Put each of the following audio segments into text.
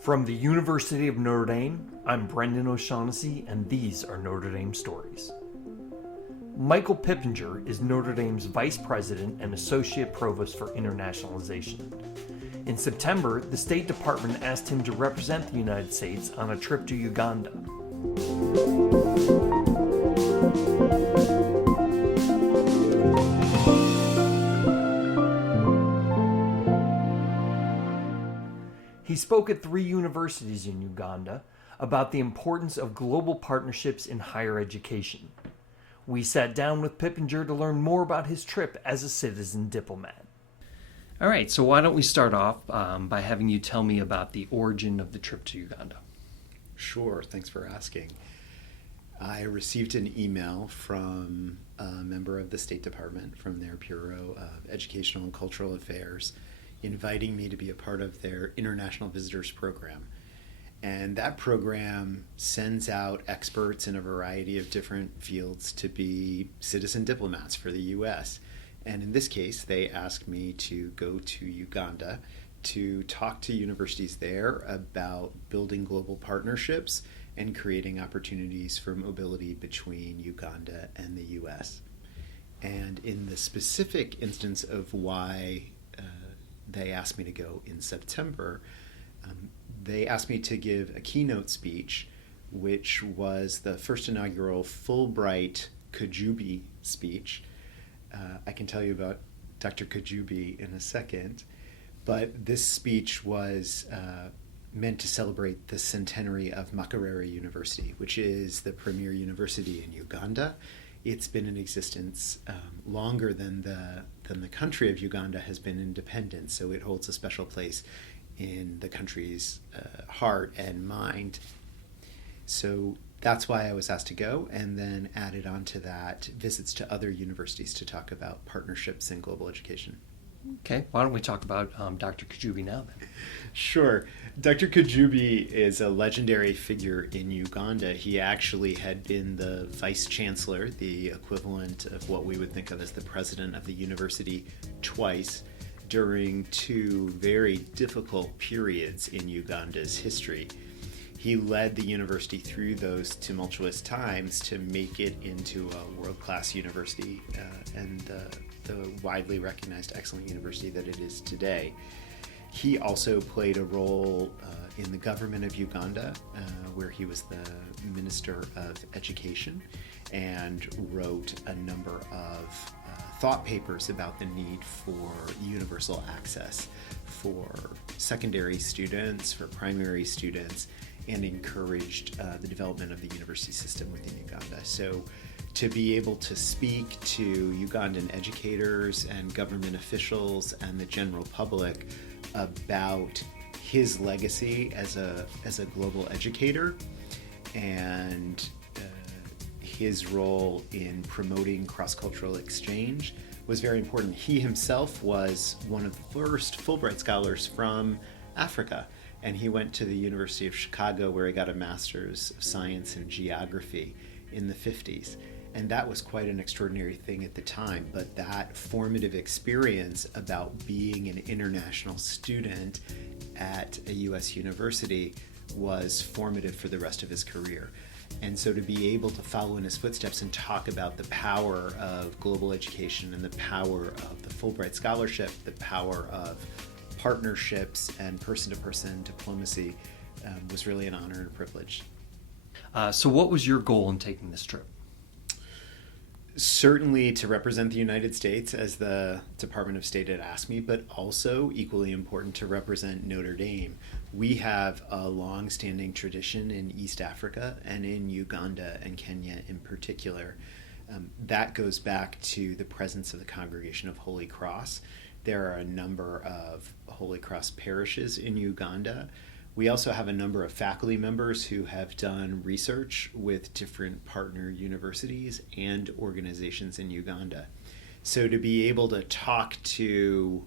From the University of Notre Dame, I'm Brendan O'Shaughnessy, and these are Notre Dame Stories. Michael Pippenger is Notre Dame's Vice President and Associate Provost for Internationalization. In September, the State Department asked him to represent the United States on a trip to Uganda. He spoke at 3 universities in Uganda about the importance of global partnerships in higher education. We sat down with Pippenger to learn more about his trip as a citizen diplomat. All right, so why don't we start off by having you tell me about the origin of the trip to Uganda? Sure, thanks for asking. I received an email from a member of the State Department from their Bureau of Educational and Cultural Affairs inviting me to be a part of their International Visitors Program. And that program sends out experts in a variety of different fields to be citizen diplomats for the U.S. And in this case, they asked me to go to Uganda to talk to universities there about building global partnerships and creating opportunities for mobility between Uganda and the U.S. And in the specific instance of why they asked me to go in September, they asked me to give a keynote speech, which was the first inaugural Fulbright Kajubi speech. I can tell you about Dr. Kajubi in a second, but this speech was meant to celebrate the centenary of Makerere University, which is the premier university in Uganda. It's been in existence longer than the country of Uganda has been independent, so it holds a special place in the country's heart and mind. So that's why I was asked to go, and then added on to that visits to other universities to talk about partnerships in global education. Okay, why don't we talk about Dr. Kajubi now then? Sure. Dr. Kajubi is a legendary figure in Uganda. He actually had been the vice chancellor, the equivalent of what we would think of as the president of the university, twice during 2 very difficult periods in Uganda's history. He led the university through those tumultuous times to make it into a world-class university and the widely recognized excellent university that it is today. He also played a role in the government of Uganda, where he was the Minister of Education, and wrote a number of thought papers about the need for universal access for secondary students, for primary students, and encouraged the development of the university system within Uganda. So to be able to speak to Ugandan educators and government officials and the general public about his legacy as a global educator and his role in promoting cross-cultural exchange was very important. He himself was one of the first Fulbright scholars from Africa, and he went to the University of Chicago where he got a Master's of Science in Geography in the 50s. And that was quite an extraordinary thing at the time, but that formative experience about being an international student at a U.S. university was formative for the rest of his career. And so to be able to follow in his footsteps and talk about the power of global education and the power of the Fulbright Scholarship, the power of partnerships and person-to-person diplomacy was really an honor and a privilege. So what was your goal in taking this trip? Certainly to represent the United States, as the Department of State had asked me, but also equally important to represent Notre Dame. We have a long-standing tradition in East Africa and in Uganda and Kenya in particular. That goes back to the presence of the Congregation of Holy Cross. There are a number of Holy Cross parishes in Uganda. We also have a number of faculty members who have done research with different partner universities and organizations in Uganda. So to be able to talk to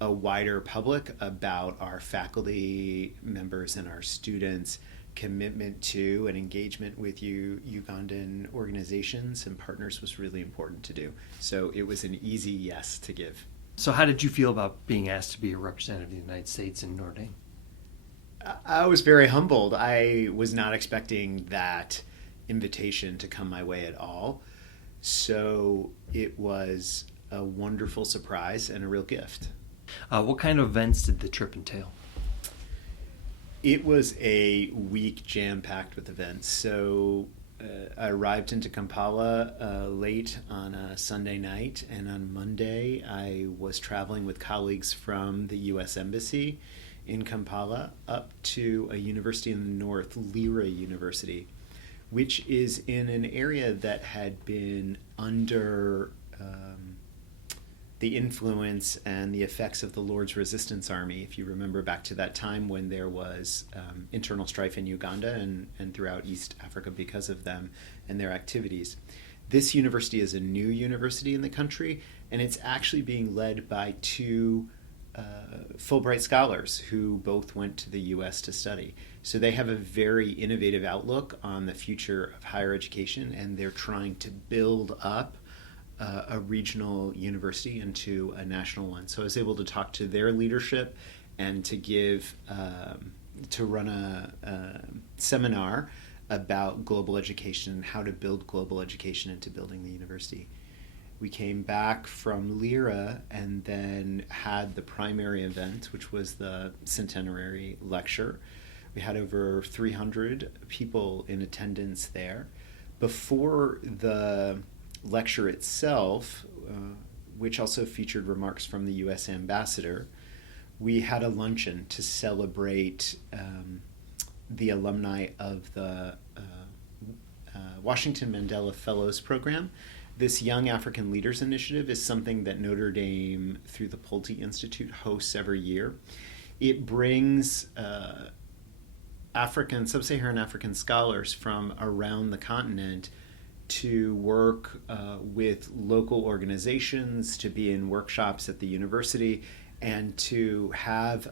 a wider public about our faculty members and our students' commitment to and engagement with Ugandan organizations and partners was really important to do. So it was an easy yes to give. So how did you feel about being asked to be a representative of the United States in Notre Dame? I was very humbled. I was not expecting that invitation to come my way at all. So it was a wonderful surprise and a real gift. What kind of events did the trip entail? It was a week jam-packed with events. So I arrived into Kampala late on a Sunday night, and on Monday I was traveling with colleagues from the U.S. Embassy in Kampala up to a university in the north, Lira University, which is in an area that had been under the influence and the effects of the Lord's Resistance Army. If you remember back to that time when there was internal strife in Uganda and throughout East Africa because of them and their activities. This university is a new university in the country, and it's actually being led by two Fulbright scholars who both went to the U.S. to study. So they have a very innovative outlook on the future of higher education, and they're trying to build up a regional university into a national one. So I was able to talk to their leadership and to give, to run a seminar about global education and how to build global education into building the university. We came back from Lira and then had the primary event, which was the centenary lecture. We had over 300 people in attendance there. Before the lecture itself, which also featured remarks from the U.S. ambassador, we had a luncheon to celebrate the alumni of the Washington Mandela Fellows Program. This Young African Leaders Initiative is something that Notre Dame, through the Pulte Institute, hosts every year. It brings sub-Saharan African scholars from around the continent to work with local organizations, to be in workshops at the university, and to have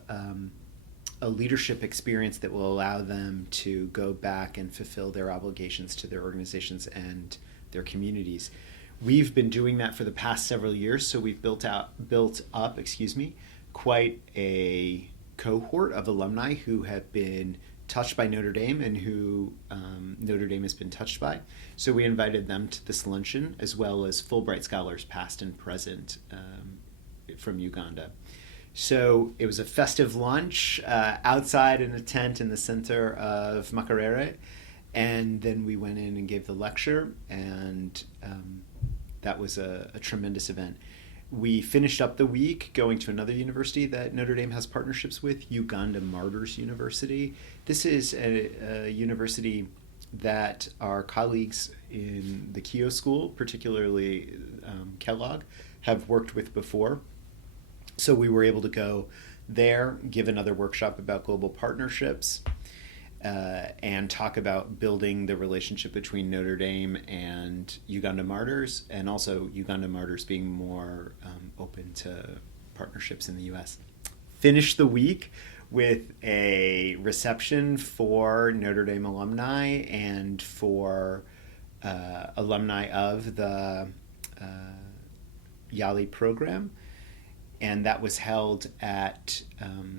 a leadership experience that will allow them to go back and fulfill their obligations to their organizations and their communities. We've been doing that for the past several years, so we've built up, quite a cohort of alumni who have been touched by Notre Dame and who Notre Dame has been touched by. So we invited them to this luncheon, as well as Fulbright scholars past and present from Uganda. So it was a festive lunch outside in a tent in the center of Makerere, and then we went in and gave the lecture, and that was a tremendous event. We finished up the week going to another university that Notre Dame has partnerships with, Uganda Martyrs University. This is a university that our colleagues in the Keough School, particularly Kellogg, have worked with before. So we were able to go there, give another workshop about global partnerships, and talk about building the relationship between Notre Dame and Uganda Martyrs, and also Uganda Martyrs being more open to partnerships in the U.S. Finished the week with a reception for Notre Dame alumni and for alumni of the YALI program. And that was held at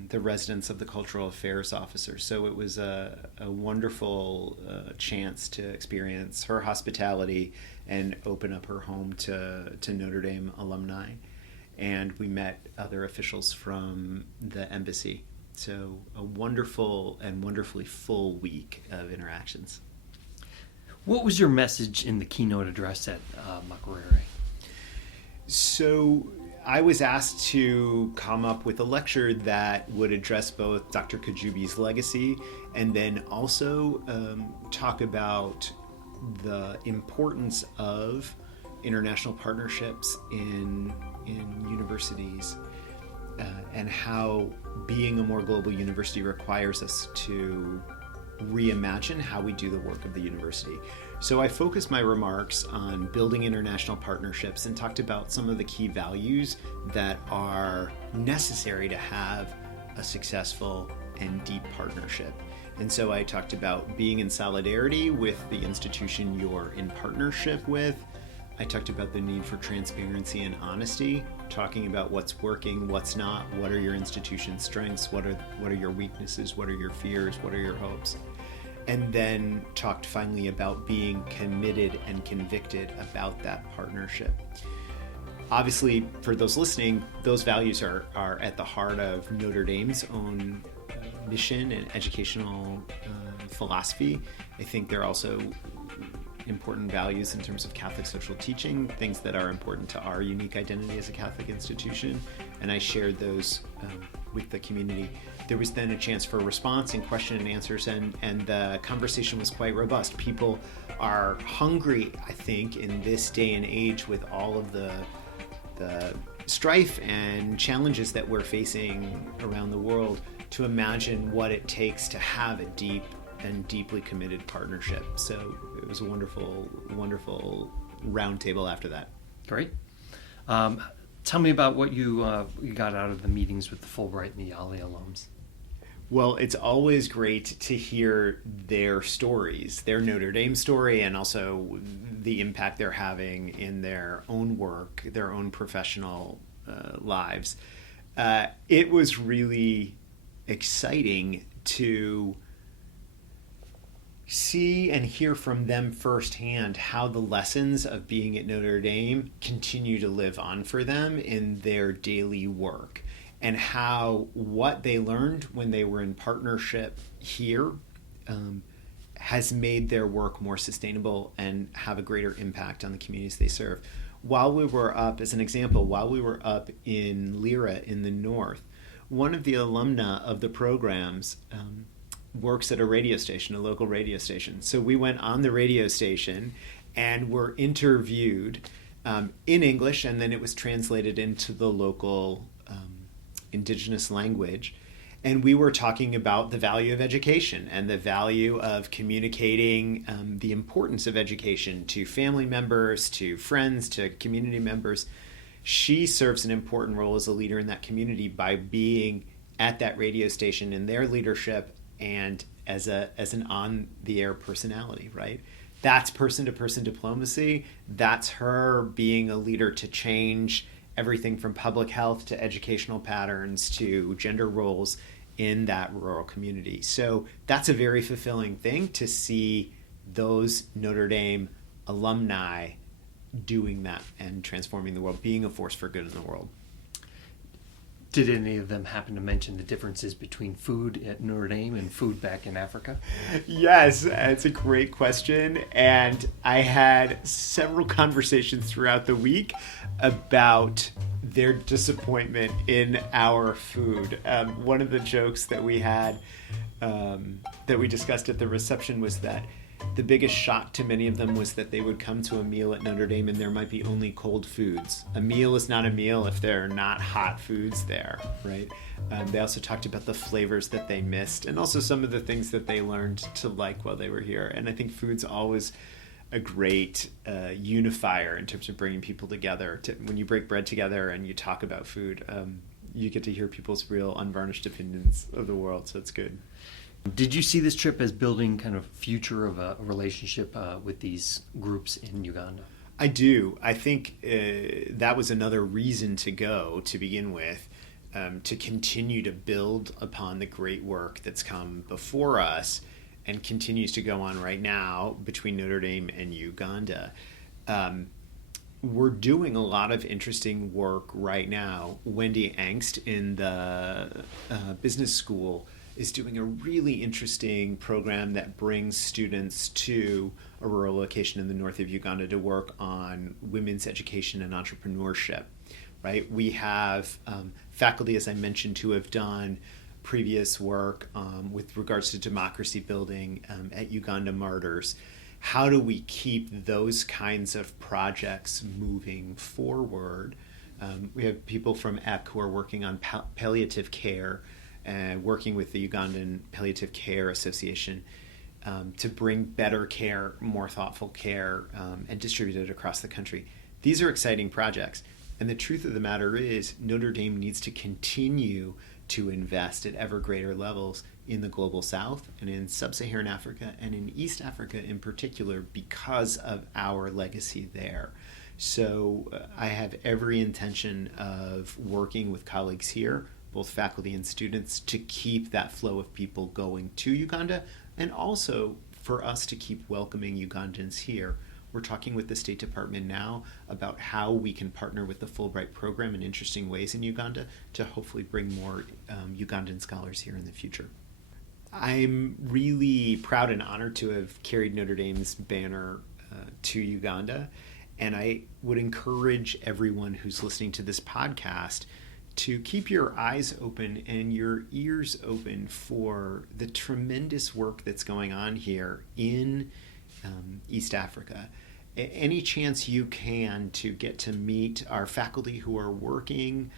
the residence of the Cultural Affairs Officer. So it was a wonderful chance to experience her hospitality and open up her home to Notre Dame alumni. And we met other officials from the embassy. So a wonderful and wonderfully full week of interactions. What was your message in the keynote address at Makerere? So I was asked to come up with a lecture that would address both Dr. Kajubi's legacy and then also talk about the importance of international partnerships in universities and how being a more global university requires us to reimagine how we do the work of the university. So I focused my remarks on building international partnerships and talked about some of the key values that are necessary to have a successful and deep partnership. And so I talked about being in solidarity with the institution you're in partnership with, I talked about the need for transparency and honesty, talking about what's working, what's not, what are your institution's strengths, what are your weaknesses, what are your fears, what are your hopes. And then talked finally about being committed and convicted about that partnership. Obviously, for those listening, those values are at the heart of Notre Dame's own mission and educational philosophy. I think they're also important values in terms of Catholic social teaching, things that are important to our unique identity as a Catholic institution, and I shared those with the community. There was then a chance for response and question and answers, and the conversation was quite robust. People are hungry, I think, in this day and age with all of the strife and challenges that we're facing around the world, to imagine what it takes to have a deep and deeply committed partnership. So it was a wonderful, wonderful roundtable after that. Great. Tell me about what you got out of the meetings with the Fulbright and the Yale alums. Well, it's always great to hear their stories, their Notre Dame story, and also the impact they're having in their own work, their own professional lives. It was really exciting to see and hear from them firsthand how the lessons of being at Notre Dame continue to live on for them in their daily work, and how what they learned when they were in partnership here has made their work more sustainable and have a greater impact on the communities they serve. While we were up, as an example, while we were up in Lyra in the north, one of the alumna of the programs works at a radio station, a local radio station. So we went on the radio station and were interviewed in English, and then it was translated into the local indigenous language. And we were talking about the value of education and the value of communicating the importance of education to family members, to friends, to community members. She serves an important role as a leader in that community by being at that radio station in their leadership and as an on-the-air personality, right? That's person-to-person diplomacy. That's her being a leader to change everything from public health to educational patterns to gender roles in that rural community. So that's a very fulfilling thing to see those Notre Dame alumni doing that and transforming the world, being a force for good in the world. Did any of them happen to mention the differences between food at Notre Dame and food back in Africa? Yes, it's a great question. And I had several conversations throughout the week about their disappointment in our food. One of the jokes that we had, that we discussed at the reception, was that the biggest shock to many of them was that they would come to a meal at Notre Dame and there might be only cold foods. A meal is not a meal if there are not hot foods there, right? They also talked about the flavors that they missed and also some of the things that they learned to like while they were here. And I think food's always a great unifier in terms of bringing people together. When you break bread together and you talk about food, you get to hear people's real unvarnished opinions of the world, so it's good. Did you see this trip as building kind of future of a relationship with these groups in Uganda? I do. I think that was another reason to go to begin with, to continue to build upon the great work that's come before us and continues to go on right now between Notre Dame and Uganda. We're doing a lot of interesting work right now. Wendy Angst in the business school is doing a really interesting program that brings students to a rural location in the north of Uganda to work on women's education and entrepreneurship, right? We have faculty, as I mentioned, who have done previous work with regards to democracy building at Uganda Martyrs. How do we keep those kinds of projects moving forward? We have people from EC who are working on palliative care, working with the Ugandan Palliative Care Association to bring better care, more thoughtful care, and distribute it across the country. These are exciting projects. And the truth of the matter is Notre Dame needs to continue to invest at ever greater levels in the global south and in sub-Saharan Africa and in East Africa in particular because of our legacy there. So I have every intention of working with colleagues here, both faculty and students, to keep that flow of people going to Uganda, and also for us to keep welcoming Ugandans here. We're talking with the State Department now about how we can partner with the Fulbright program in interesting ways in Uganda to hopefully bring more Ugandan scholars here in the future. I'm really proud and honored to have carried Notre Dame's banner to Uganda, and I would encourage everyone who's listening to this podcast to keep your eyes open and your ears open for the tremendous work that's going on here in East Africa. Any chance you can to get to meet our faculty who are working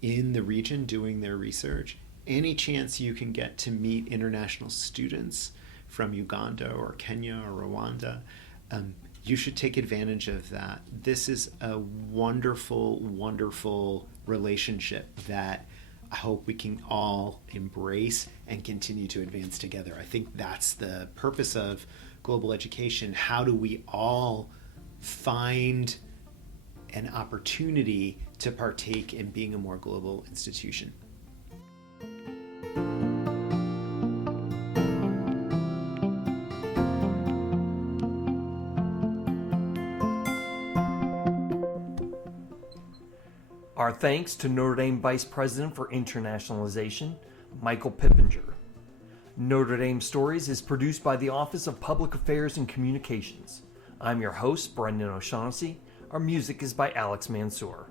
in the region doing their research, any chance you can get to meet international students from Uganda or Kenya or Rwanda, you should take advantage of that. This is a wonderful, wonderful relationship that I hope we can all embrace and continue to advance together. I think that's the purpose of global education. How do we all find an opportunity to partake in being a more global institution? Our thanks to Notre Dame Vice President for Internationalization, Michael Pippenger. Notre Dame Stories is produced by the Office of Public Affairs and Communications. I'm your host, Brendan O'Shaughnessy. Our music is by Alex Mansour.